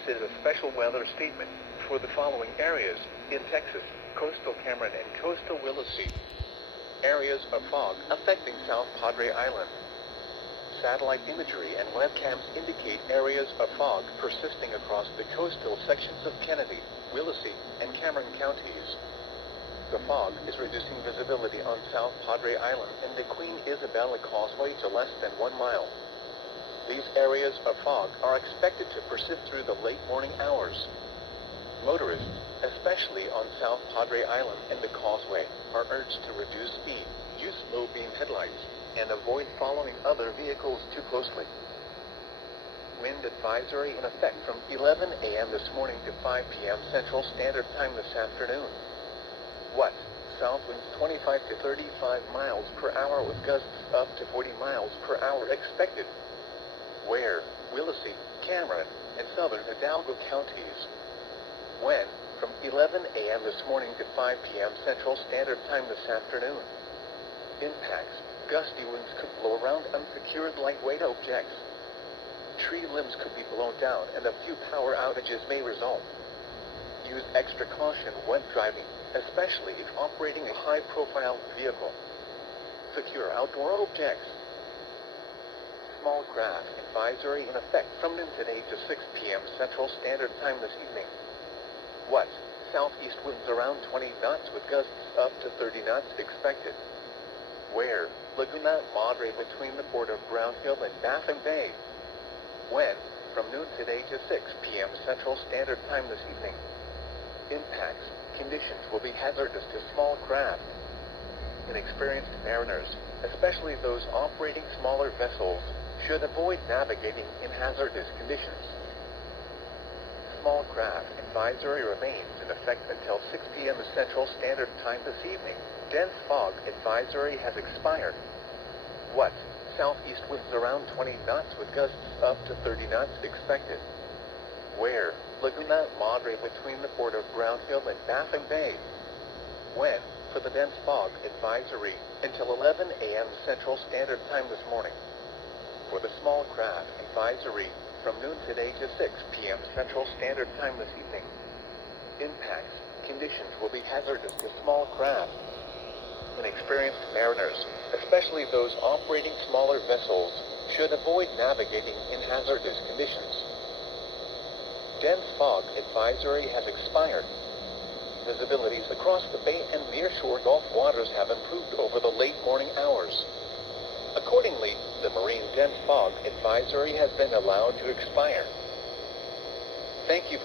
is a special weather statement for the following areas in Texas: coastal Cameron and coastal Willacy. Areas of fog affecting South Padre Island. Satellite imagery and webcams indicate areas of fog persisting across the coastal sections of Kennedy, Willacy, and Cameron counties. The fog is reducing visibility on South Padre Island and the Queen Isabella Causeway to less than 1 mile. These areas of fog are expected to persist through the late morning hours. Motorists, especially on South Padre Island and the Causeway, are urged to reduce speed, use low-beam headlights, and avoid following other vehicles too closely. Wind advisory in effect from 11 a.m. this morning to 5 p.m. Central Standard Time this afternoon. What? South winds 25 to 35 miles per hour with gusts up to 40 miles per hour expected. Where? Willacy, Cameron, and southern Hidalgo counties. When? From 11 a.m. this morning to 5 p.m. Central Standard Time this afternoon. Impacts. Gusty winds could blow around unsecured lightweight objects. Tree limbs could be blown down and a few power outages may result. Use extra caution when driving, especially if operating a high-profile vehicle. Secure outdoor objects. Small craft advisory in effect from noon today to 6 p.m. Central Standard Time this evening. What? Southeast winds around 20 knots with gusts up to 30 knots expected. Where? Laguna Madre between the port of Brownsville and Baffin Bay. When? From noon today to 6 p.m. Central Standard Time this evening. Impacts. Conditions will be hazardous to small craft. Inexperienced mariners, especially those operating smaller vessels, should avoid navigating in hazardous conditions. Small craft advisory remains in effect until 6 p.m. Central Standard Time this evening. Dense fog advisory has expired. What? Southeast winds around 20 knots with gusts up to 30 knots expected. Where? Laguna Madre between the port of Brownsville and Baffin Bay. When? For the dense fog advisory until 11 a.m. Central Standard Time this morning. For the small craft advisory from noon today to 6 p.m. Central Standard Time this evening. Impacts. Conditions will be hazardous to small craft. Inexperienced mariners, especially those operating smaller vessels, should avoid navigating in hazardous conditions. Dense fog advisory has expired. Visibilities across the bay and nearshore Gulf waters have improved over the late morning hours. Accordingly, the marine dense fog advisory has been allowed to expire. Thank you for